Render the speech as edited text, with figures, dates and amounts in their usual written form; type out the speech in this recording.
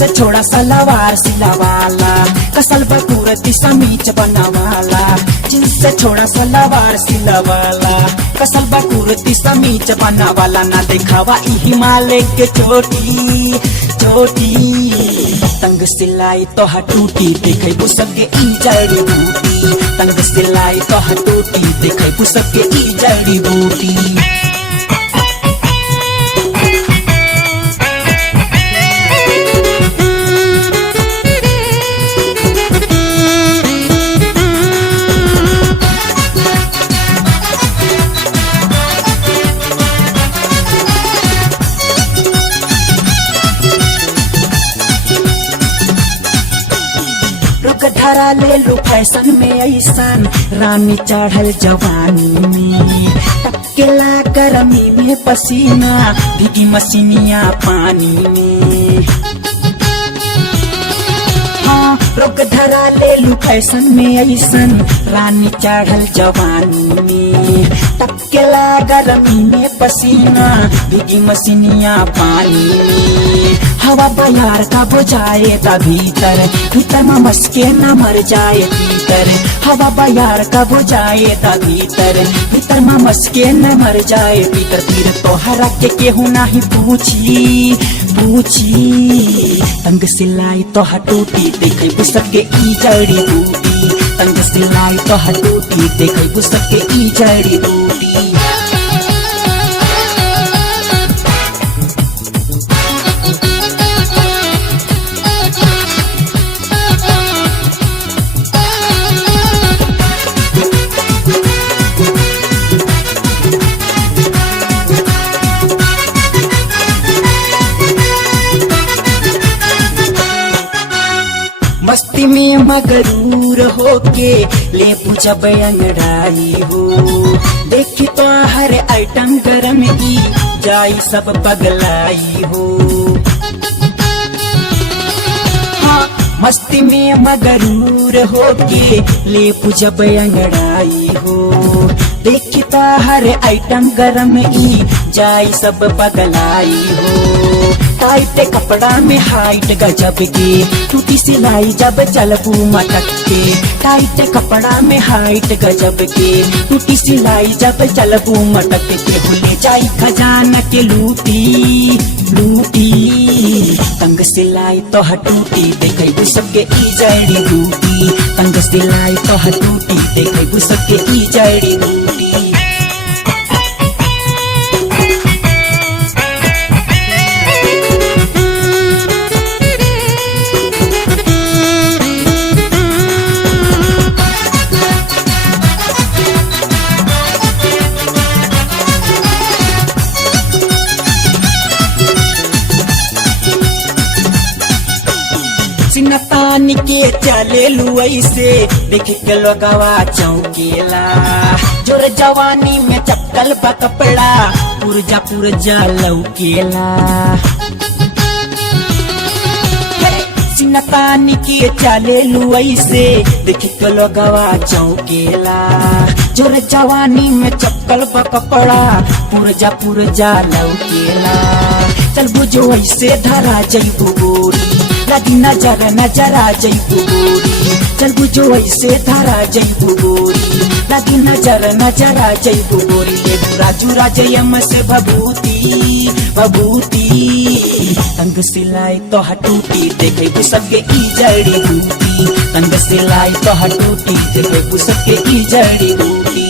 छोड़ा सलवार सिलावाला, कसल बकुरती समीच बनावाला। जींस छोड़ा सलवार सिलावाला, कसल बकुरती समीच बनावाला। ना दिखावा ई हिमालय के चोटी चोटी, तंग सिलाई तो टूटी देखे सबके ई जड़ी बूटी। तंग सिलाई तो टूटी देखे सबके ई जड़ी बूटी। धरा ले लो फैशन में ऐसन, रानी चढ़ल जवानी में। टपकेला गर्मी में पसीना, भीगी मसीनिया पानी में। हाँ रोक धरा ले लो फैशन में ऐसन, रानी चढ़ल जवानी में। टपकेला गर्मी में पसीना, भीगी मसीनिया पानी में। हवा बयार का बुझाए ता भीतर, भीतर में मस्के न मर जाए भीतर। हवा बयार का बुझाए ता भीतर, भीतर में मस्के न मर जाए भीतर। फिर तो हरा के केहू नहीं पूछी पूछी, तंग सिलाई तो टूटी देखे सबके ई जड़ी बूटी। तंग सिलाई तो टूटी देखे सबके ई जड़ी बूटी। मस्ती में मगरूर होके ले पूछब अंगड़ाई हो। देखी तो हर आइटम गरम की जाई सब पगलाई हो। हाँ मस्ती में मगरूर होके ले पूछब अंगड़ाई हो। देखी तो हर आइटम गरम की जाई सब पगलाई हो। टाइट कपड़ा में हाइट गजब के, टूटी सिलाई जब चलबू मटक के। टाइट कपड़ा में हाइट गजब के, टूटी सिलाई जब चलबू मटक के। भूले जाई खजाना के लूटी लूटी, तंग सिलाई तो टूटी देखे सबके ई जड़ी बूटी। तंग सिलाई तो टूटी देखे सबके ई जड़ी बूटी। सिनतानी के चले लू ऐसे, देख के लोगवा चौकेला। जोर जवानी में चपकल बा कपड़ा, पुरजा पुरजा लौकेला। सिनतानी के चले लू ऐसे, देख के लोगवा चौकेला। जोर जवानी में चपकल बा कपड़ा, पुरजा पुरजा लौकेला। चल बुझो ऐसे धरा जइबू गोरी, लगी नजर नजरा जइबू गोरी। चल बुझो ऐसे धरा जइबू गोरी, लगी नजर नजरा जइबू गोरी। ले राजू राजयम से भभूति भभूति, तंग सिलाई तो टूटी देखे सबके ई जड़ी बूटी। तंग सिलाई तो टूटी देखे सबके ई जड़ी बूटी।